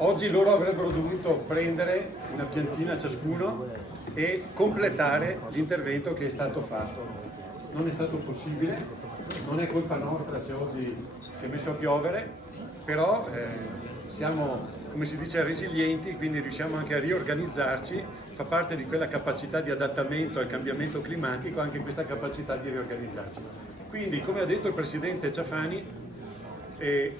Oggi loro avrebbero dovuto prendere una piantina ciascuno e completare l'intervento che è stato fatto. Non è stato possibile, non è colpa nostra se oggi si è messo a piovere, però siamo, come si dice, resilienti, quindi riusciamo anche a riorganizzarci, fa parte di quella capacità di adattamento al cambiamento climatico, anche questa capacità di riorganizzarci. Quindi, come ha detto il Presidente Ciafani,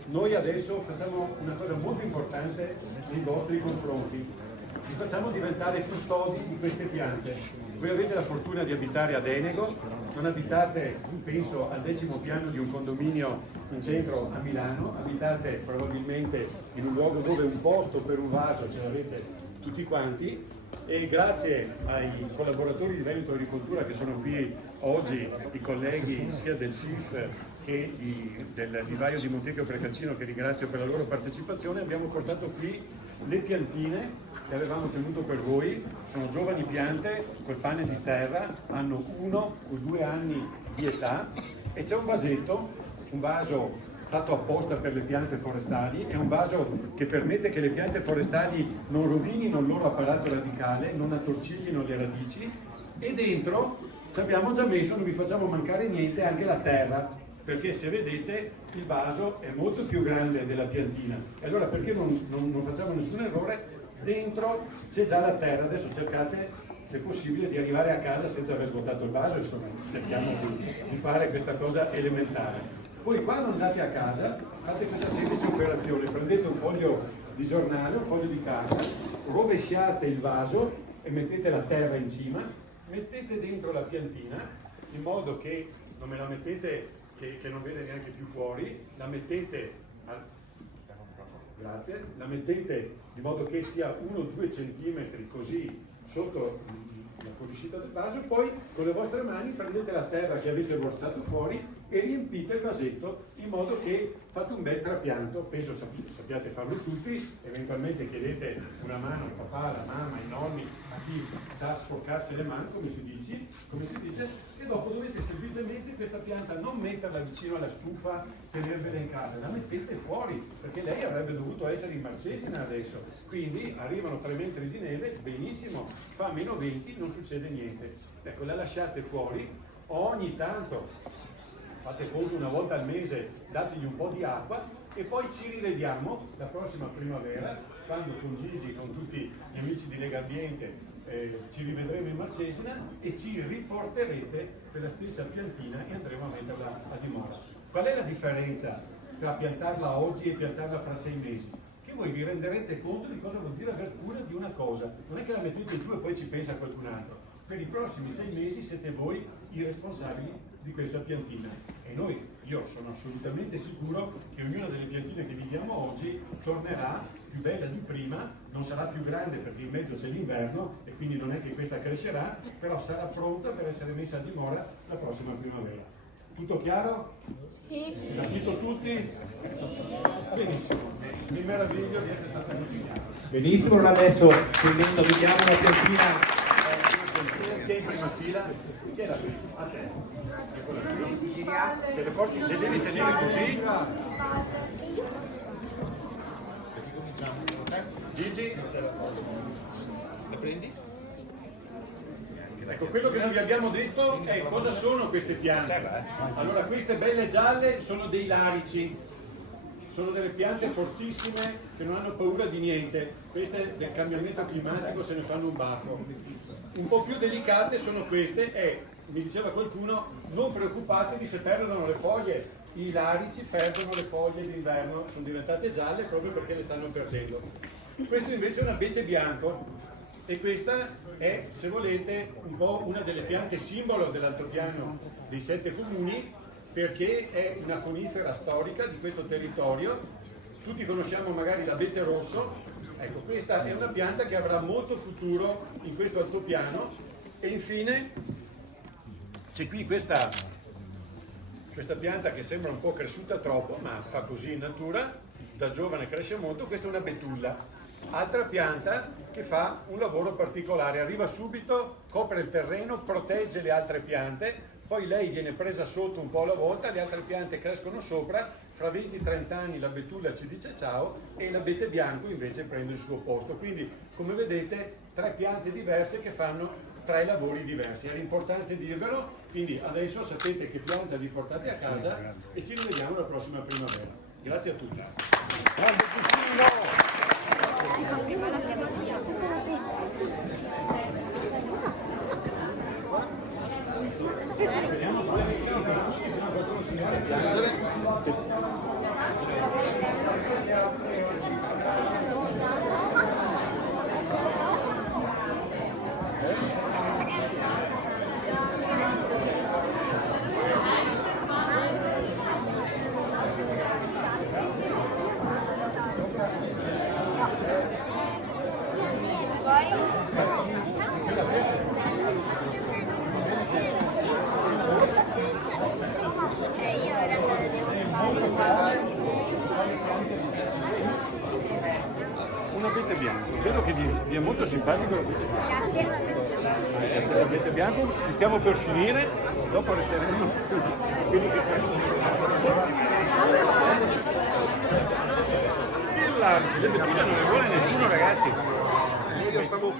noi adesso facciamo una cosa molto importante nei vostri confronti, vi facciamo diventare custodi di queste piante. Voi avete la fortuna di abitare ad Enego, non abitate, penso, al 10° piano di un condominio in centro a Milano, abitate probabilmente in un luogo dove un posto per un vaso ce l'avete tutti quanti, e grazie ai collaboratori di Veneto Agricoltura che sono qui oggi, i colleghi sia del SIF che del vivaio di Montecchio Precaccino, che ringrazio per la loro partecipazione, abbiamo portato qui le piantine che avevamo tenuto per voi. Sono giovani piante col pane di terra, hanno 1 o 2 anni di età, e c'è un vasetto, un vaso fatto apposta per le piante forestali, è un vaso che permette che le piante forestali non rovinino il loro apparato radicale, non attorciglino le radici, e dentro ci abbiamo già messo, non vi facciamo mancare niente, anche la terra, perché se vedete il vaso è molto più grande della piantina, e allora perché non facciamo nessun errore? Dentro c'è già la terra. Adesso cercate, se possibile, di arrivare a casa senza aver svuotato il vaso, insomma cerchiamo di fare questa cosa elementare. Poi quando andate a casa fate questa semplice operazione: prendete un foglio di giornale, un foglio di carta, rovesciate il vaso e mettete la terra in cima, mettete dentro la piantina in modo che non me la mettete che non vede neanche più fuori, la mettete grazie, la mettete di modo che sia 1-2 centimetri così sotto la fuoriuscita del vaso, poi con le vostre mani prendete la terra che avete borsato fuori e riempite il vasetto in modo che fate un bel trapianto. Penso sappiate farlo tutti, eventualmente chiedete una mano al papà, alla mamma, ai nonni, a chi sa sporcarsi le mani, come si dice, e dopo dovete semplicemente questa pianta non metterla vicino alla stufa, tenervela in casa, la mettete fuori, perché lei avrebbe dovuto essere in Marcesina adesso, quindi arrivano 3 metri di neve, benissimo, fa -20, non succede niente. Ecco, la lasciate fuori, ogni tanto fate conto, una volta al mese dategli un po' di acqua, e poi ci rivediamo la prossima primavera, quando con Gigi, con tutti gli amici di Lega Ambiente, ci rivedremo in Marcesina e ci riporterete per la stessa piantina e andremo a metterla a dimora. Qual è la differenza tra piantarla oggi e piantarla fra 6 mesi? Che voi vi renderete conto di cosa vuol dire aver cura di una cosa. Non è che la mettete giù e poi ci pensa qualcun altro. Per i prossimi 6 mesi siete voi i responsabili di questa piantina, e io sono assolutamente sicuro che ognuna delle piantine che vediamo oggi tornerà più bella di prima, non sarà più grande perché in mezzo c'è l'inverno e quindi non è che questa crescerà, però sarà pronta per essere messa a dimora la prossima primavera. Tutto chiaro? Sì. Capito tutti? Benissimo, mi meraviglio di essere stato così chiaro. Benissimo, allora adesso vediamo la piantina. Chi è in prima fila? Chi è la prima? A te. Le devi tenere così. Gigi, le prendi? Ecco, quello che noi vi abbiamo detto è cosa sono queste piante. Allora, queste belle gialle sono dei larici, sono delle piante fortissime che non hanno paura di niente. Queste del cambiamento climatico se ne fanno un baffo. Un po' più delicate sono queste, e mi diceva qualcuno: non preoccupatevi se perdono le foglie, i larici perdono le foglie d'inverno, sono diventate gialle proprio perché le stanno perdendo. Questo invece è un abete bianco, e questa è, se volete, un po' una delle piante simbolo dell'altopiano dei 7 comuni, perché è una conifera storica di questo territorio. Tutti conosciamo magari l'abete rosso. Ecco, questa è una pianta che avrà molto futuro in questo altopiano. E infine c'è qui questa pianta che sembra un po' cresciuta troppo, ma fa così in natura, da giovane cresce molto. Questa è una betulla, altra pianta che fa un lavoro particolare, arriva subito, copre il terreno, protegge le altre piante, poi lei viene presa sotto un po' alla volta, le altre piante crescono sopra, fra 20-30 anni la betulla ci dice ciao e l'abete bianco invece prende il suo posto. Quindi, come vedete, 3 piante diverse che fanno 3 lavori diversi. Era importante dirvelo, quindi adesso sapete che pianta vi portate a casa e ci rivediamo la prossima primavera. Grazie a tutti. Grande Cuscino! Un abete bianco, vedo che vi è molto simpatico l'abete bianco, stiamo per finire, dopo resteremo quelli che le betulle non le vuole nessuno, ragazzi. Io stavo